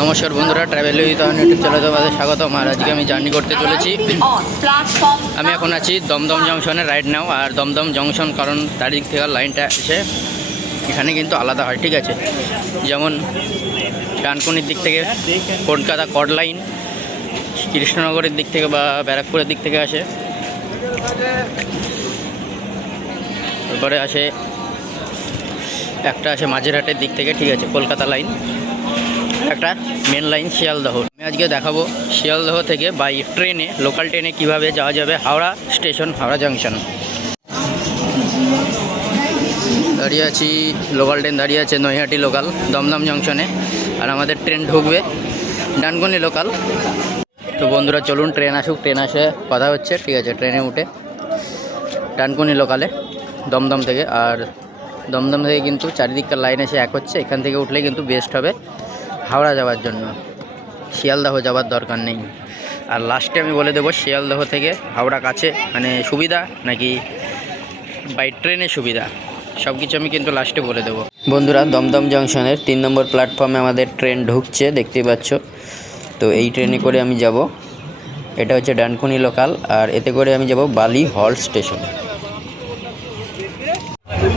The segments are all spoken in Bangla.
নমস্কার বন্ধুরা ট্রাভেল ইউটিউব চ্যানেলে তোমাদের স্বাগতম। আর আজকে আমি জার্নি করতে চলেছি। আমি এখন আছি দমদম জংশনে রাইড নাও আর দমদম জংশন কারণ তারিখ থেকে লাইনটা এসে এখানে কিন্তু আলাদা হয়, ঠিক আছে? যেমন ডানকুনির দিক থেকে কলকাতা কড লাইন, কৃষ্ণনগরের দিক থেকে বা ব্যারাকপুরের দিক থেকে আসে। তারপরে আসে, একটা আসে মাঝেরহাটের দিক থেকে, ঠিক আছে, কলকাতা লাইন। একটা মেন লাইন শিয়ালদহ। আমি আজকে দেখাবো শিয়ালদহ থেকে বাই ট্রেনে লোকাল ট্রেনে কীভাবে যাওয়া যাবে হাওড়া স্টেশন হাওড়া জাংশন দাঁড়িয়ে আছি লোকাল ট্রেন দাঁড়িয়ে আছে নৈহাটি লোকাল দমদম জংশনে আর আমাদের ট্রেন ঢুকবে ডানকুনি লোকাল তো বন্ধুরা, চলুন ট্রেন আসুক ট্রেন আসে, কথা হচ্ছে, ঠিক আছে ট্রেনে উঠে ডানকুনি লোকালে দমদম থেকে। আর দমদম থেকে কিন্তু চারিদিককার লাইন এসে এক হচ্ছে, এখান থেকে উঠলে কিন্তু বেস্ট হবে। হাওড়া যাওয়ার জন্য। শিয়ালদাহ যাওয়ার দরকার নেই। আর লাস্টে আমি বলে দেবো, শিয়ালদাহ থেকে হাওড়া কাছে মানে সুবিধা নাকি বাই ট্রেনে সুবিধা? সব কিছু আমি কিন্তু লাস্টে বলে দেবো। বন্ধুরা, দমদম জংশনের তিন নম্বর প্ল্যাটফর্মে আমাদের ট্রেন ঢুকছে, দেখতেই পাচ্ছ। তো এই ট্রেনে করে আমি যাব। এটা হচ্ছে ডানকুনি লোকাল আর এতে করে আমি যাব বালি হল স্টেশন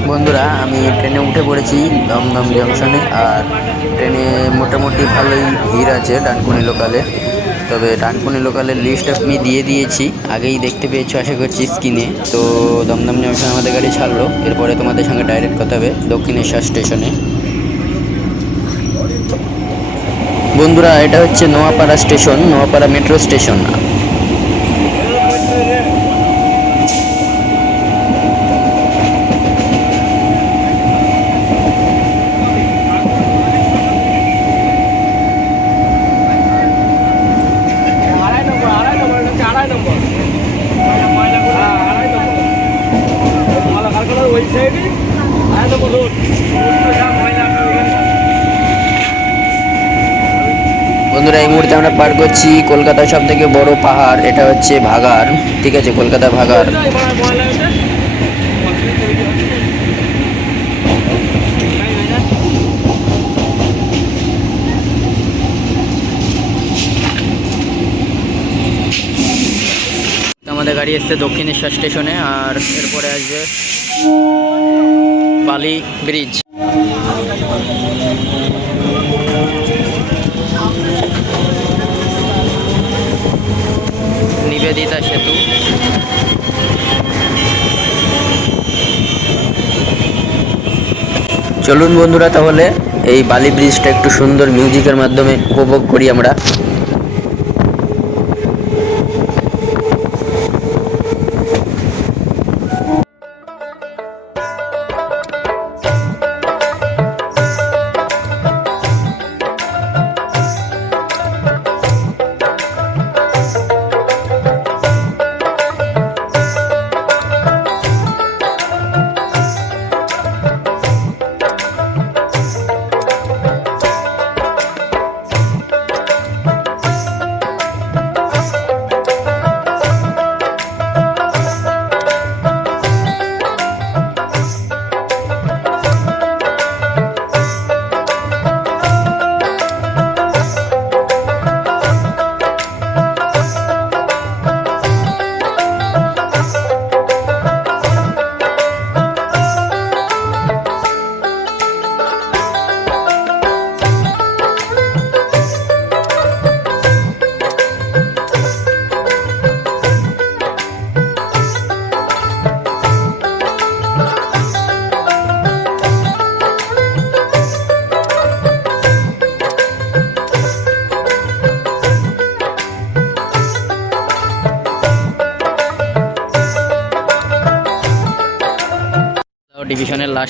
বন্ধুরা, আমি ট্রেনে উঠে পড়েছি দমদম জংশনে, আর ট্রেনে মোটামুটি ভালোই ভিড় আছে ডানকুনি লোকালে তবে ডানকুনি লোকালের লিস্ট আমি দিয়ে দিয়েছি। আগেই দেখতে পেয়েছ, আশা করছি স্কিনে তো দমদম জংশন আমাদের গাড়ি ছাড়লো। এরপরে তোমাদের সঙ্গে ডাইরেক্ট কথা হবে দক্ষিণেশ্বর স্টেশনে বন্ধুরা, এটা হচ্ছে Noapara station Noapara metro station আড়াই নম্বর আড়াই নম্বর এটা হচ্ছে আড়াই নম্বর হ্যাঁ, আড়াই নম্বর ময়লা কারখানার ওই সাইডে আড়াই নম্বর রোড রোডটা যা ময়লা আপনার ওখানে বন্ধুরা, এই মুহূর্তে আমরা পার করছি কলকাতার সব থেকে বড় পাহাড়, এটা হচ্ছে ভাগার ঠিক আছে, কলকাতা ভাগার আমাদের গাড়ি এসছে দক্ষিণেশ্বর স্টেশনে আর এরপরে আসবে বালি ব্রিজ। নিবেদিতা সেতু। চলুন বন্ধুরা, তাহলে এই বালি ব্রিজটা একটু সুন্দর মিউজিকের মাধ্যমে উপভোগ করি আমরা।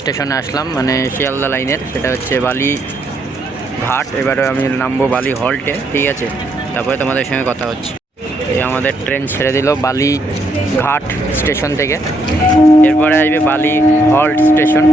স্টেশনে আসলাম মানে শিয়ালদা লাইনের, সেটা হচ্ছে বালি ঘাট। এবারে আমি নামবো বালি হল্টে, ঠিক আছে? তারপরে তোমাদের সঙ্গে কথা হচ্ছে। এই আমাদের ট্রেন ছেড়ে দিল বালি ঘাট স্টেশন থেকে। এরপরে আসবে Bally halt station.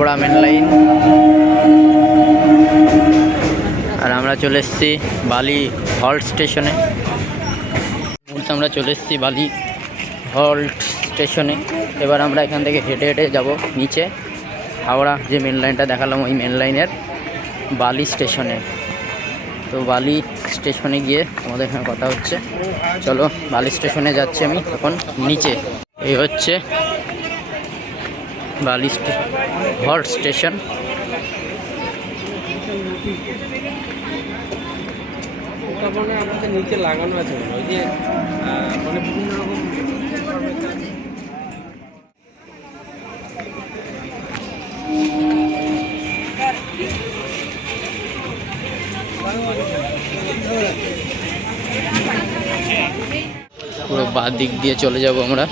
Howrah main line আর আমরা চলে এসেছি বালি হল্ট স্টেশনে। মুহূর্তে আমরা চলে এসেছি বালি হল্ট স্টেশনে। এবার আমরা এখান থেকে হেঁটে হেঁটে যাব নিচে। হাওড়া যে মেন লাইনটা দেখালাম, ওই মেন লাইনের বালি স্টেশনে। তো বালি স্টেশনে গিয়ে আমাদের এখানে কথা হচ্ছে। চলো বালি স্টেশনে যাচ্ছি আমি এখন নিচে। এই হচ্ছে বালি হল্ট স্টেশন। ওটা মানে আমাদের নিচে লাগানো আছে ওই যে মানে বিভিন্ন রকম পুরো বাঁ দিক দিয়ে চলে যাব আমরা।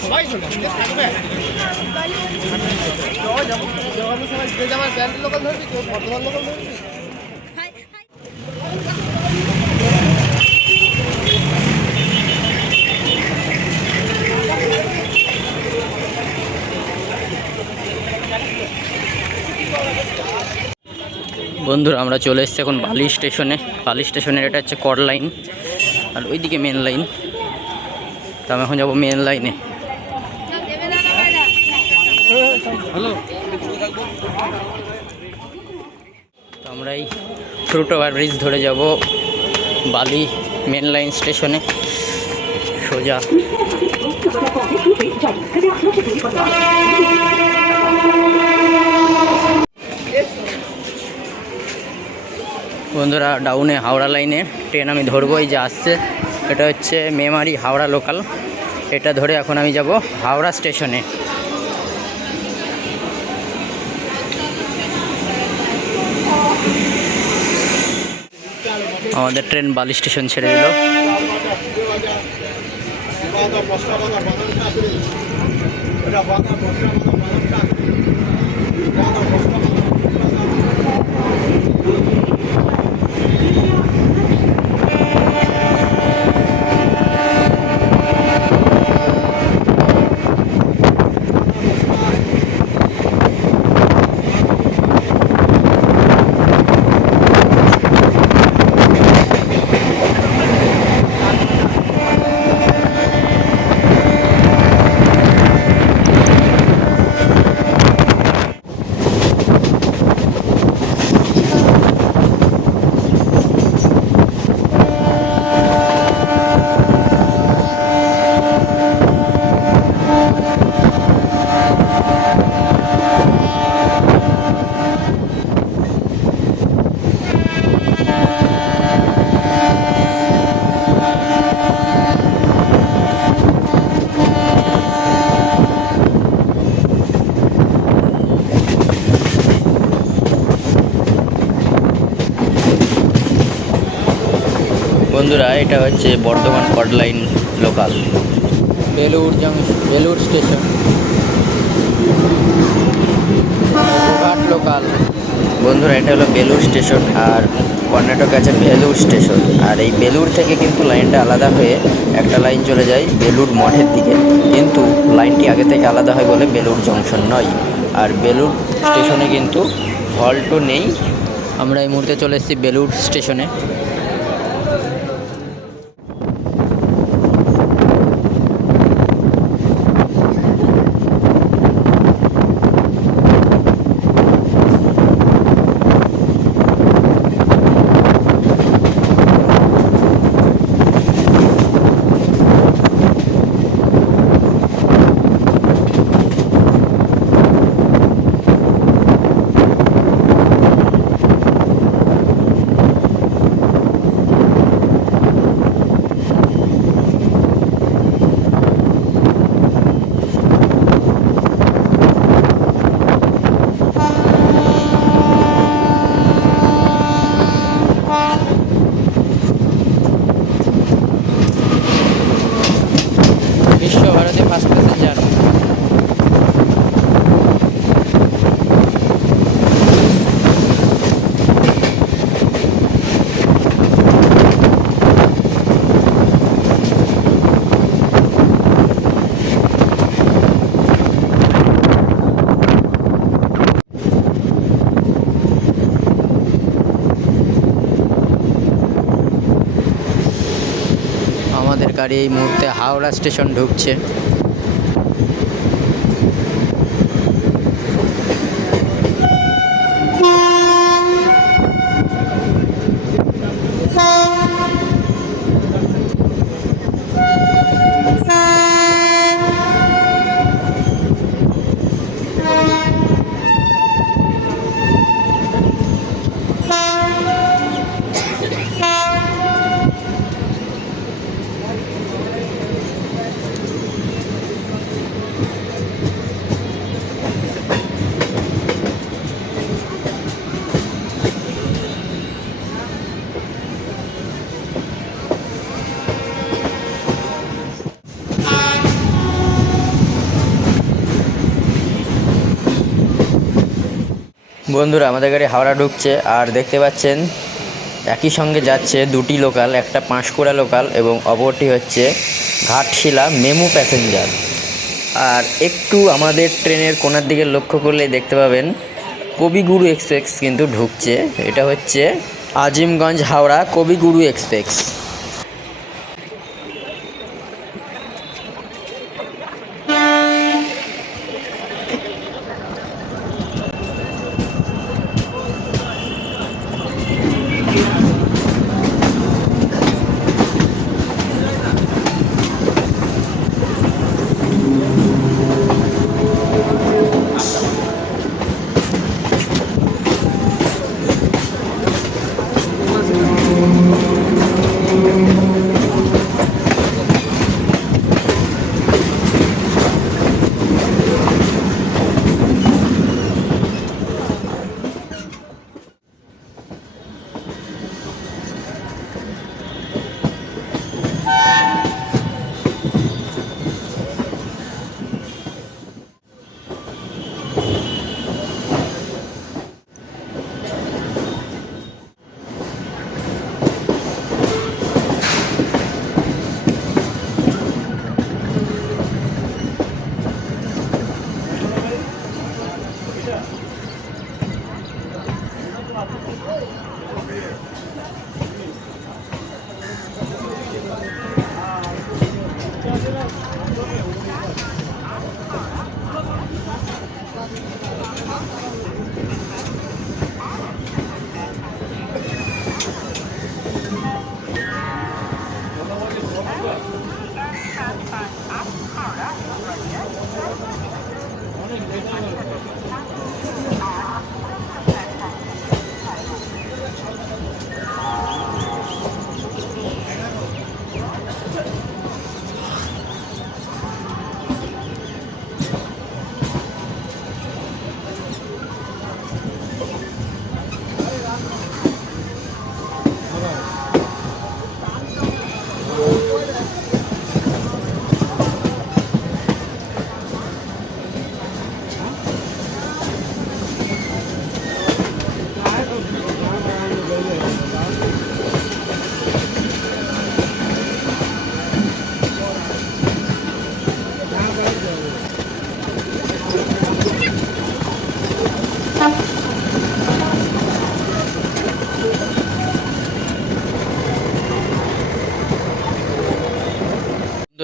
সবাই চলে থাকবে সবাই যাব সবাই যে ব্যান্ডের লোকাল ধরবি কেউ বর্ধমান লোকাল ধরবি বন্ধুরা আমরা চলে এসেছি এখন বালি স্টেশনে। বালি স্টেশনের এটা হচ্ছে কর লাইন আর ওইদিকে মেন লাইন তো আমি এখন যাব মেন লাইনে তো আমরা এই ফ্রুট ওভার ব্রিজ ধরে যাব বালি মেন লাইন স্টেশনে। সোজা। বন্ধুরা ডাউনে হাওড়া লাইনে ট্রেন আমি ধরবো, এই যে আসছে। এটা হচ্ছে মেমারি হাওড়া লোকাল এটা ধরে এখন আমি যাব হাওড়া স্টেশনে আমাদের ট্রেন বালি স্টেশন ছেড়ে দিল। বন্ধুরা এটা হচ্ছে Bardhaman chord line local Belur junction Belur station local বন্ধুরা এটা হলো বেলুর স্টেশন আর কর্ণাটক আছে বেলুর স্টেশন আর এই বেলুর থেকে কিন্তু লাইনটা আলাদা হয়ে একটা লাইন চলে যায় বেলুর মঠের দিকে। কিন্তু লাইনটি আগে থেকে আলাদা হয় বলে বেলুর জংশন নয়। আর বেলুর স্টেশনে কিন্তু হল্টও নেই। আমরা এই মুহূর্তে চলে এসেছি বেলুর স্টেশনে ট্রেনে ফার্স্ট প্যাসেঞ্জার আমাদের গাড়ি এই মুহূর্তে হাওড়া স্টেশন ঢুকছে। বন্ধুরা, আমাদের গাড়ি হাওড়া ঢুকছে আর দেখতে পাচ্ছেন, একই সঙ্গে যাচ্ছে দুটি লোকাল, একটা পাঁশকুড়া লোকাল এবং অপরটি হচ্ছে ঘাটশিলা মেমু প্যাসেঞ্জার। আর একটু আমাদের ট্রেনের কোনার দিকে লক্ষ্য করলে দেখতে পাবেন, কবিগুরু এক্সপ্রেস কিন্তু ঢুকছে। এটা হচ্ছে আজিমগঞ্জ হাওড়া কবিগুরু এক্সপ্রেস।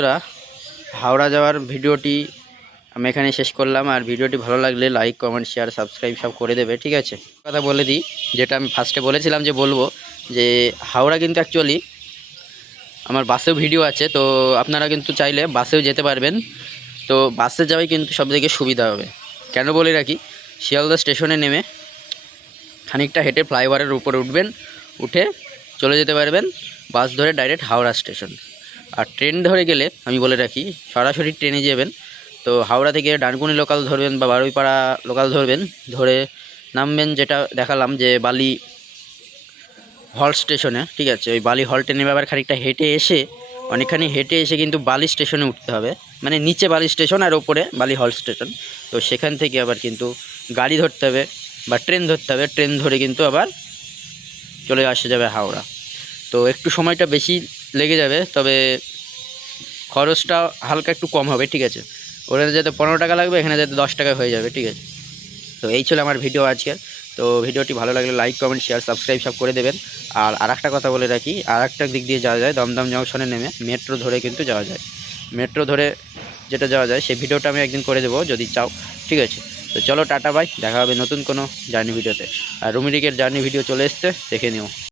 বন্ধুরা, হাওড়া যাওয়ার ভিডিওটি আমি এখানে শেষ করলাম। আর ভিডিওটি ভালো লাগলে লাইক কমেন্ট শেয়ার সাবস্ক্রাইব সব করে দেবে, ঠিক আছে? কথা বলে দিই, যেটা আমি ফার্স্টে বলেছিলাম যে বলব যে হাওড়া কিন্তু অ্যাকচুয়ালি আমার বাসেও ভিডিও আছে, তো আপনারা কিন্তু চাইলে বাসেও যেতে পারবেন। তো বাসে যাওয়াই কিন্তু সবথেকে সুবিধা হবে। কেন বলে রাখি, শিয়ালদা স্টেশনে নেমে খানিকটা হেঁটে ফ্লাইওভারের উপরে উঠবেন, উঠে চলে যেতে পারবেন বাস ধরে ডাইরেক্ট হাওড়া স্টেশন। আর ট্রেন ধরে গেলে, আমি বলে রাখি, সরাসরি ট্রেনে যাবেন। তো হাওড়া থেকে ডানকুনি লোকাল ধরবেন বা বারুইপাড়া লোকাল ধরবেন, ধরে নামবেন যেটা দেখালাম যে বালি হল স্টেশনে ঠিক আছে? ওই বালি হল ট্রেনে আবার খানিকটা হেঁটে এসে, অনেকখানি হেঁটে এসে কিন্তু বালি স্টেশনে উঠতে হবে। মানে নিচে বালি স্টেশন আর ওপরে বালি হল স্টেশন তো সেখান থেকে আবার কিন্তু গাড়ি ধরতে হবে বা ট্রেন ধরতে হবে। ট্রেন ধরে কিন্তু আবার চলে আসা যাবে হাওড়া। তো একটু সময়টা বেশি লেগে যাবে, তবে খরচটা হালকা একটু কম হবে, ঠিক আছে? ওখানে যাতে পনেরো টাকা লাগবে, এখানে যাতে দশ টাকা হয়ে যাবে, ঠিক আছে? তো এই ছিল আমার ভিডিও আজকের। তো ভিডিওটি ভালো লাগলে লাইক, কমেন্ট শেয়ার সাবস্ক্রাইব সব করে দেবেন। আর আরেকটা কথা বলে রাখি আর একটা দিক দিয়ে যাওয়া যায়, দমদম জংশনে নেমে মেট্রো ধরে কিন্তু যাওয়া যায়। মেট্রো ধরে যেটা যাওয়া যায়, সেই ভিডিওটা আমি একদিন করে দেবো, যদি চাও, ঠিক আছে? তো চলো টাটা বাই দেখা হবে নতুন কোনো জার্নি ভিডিওতে। আর রুমিরিকের জার্নি ভিডিও চলে এসছে, দেখে নিও।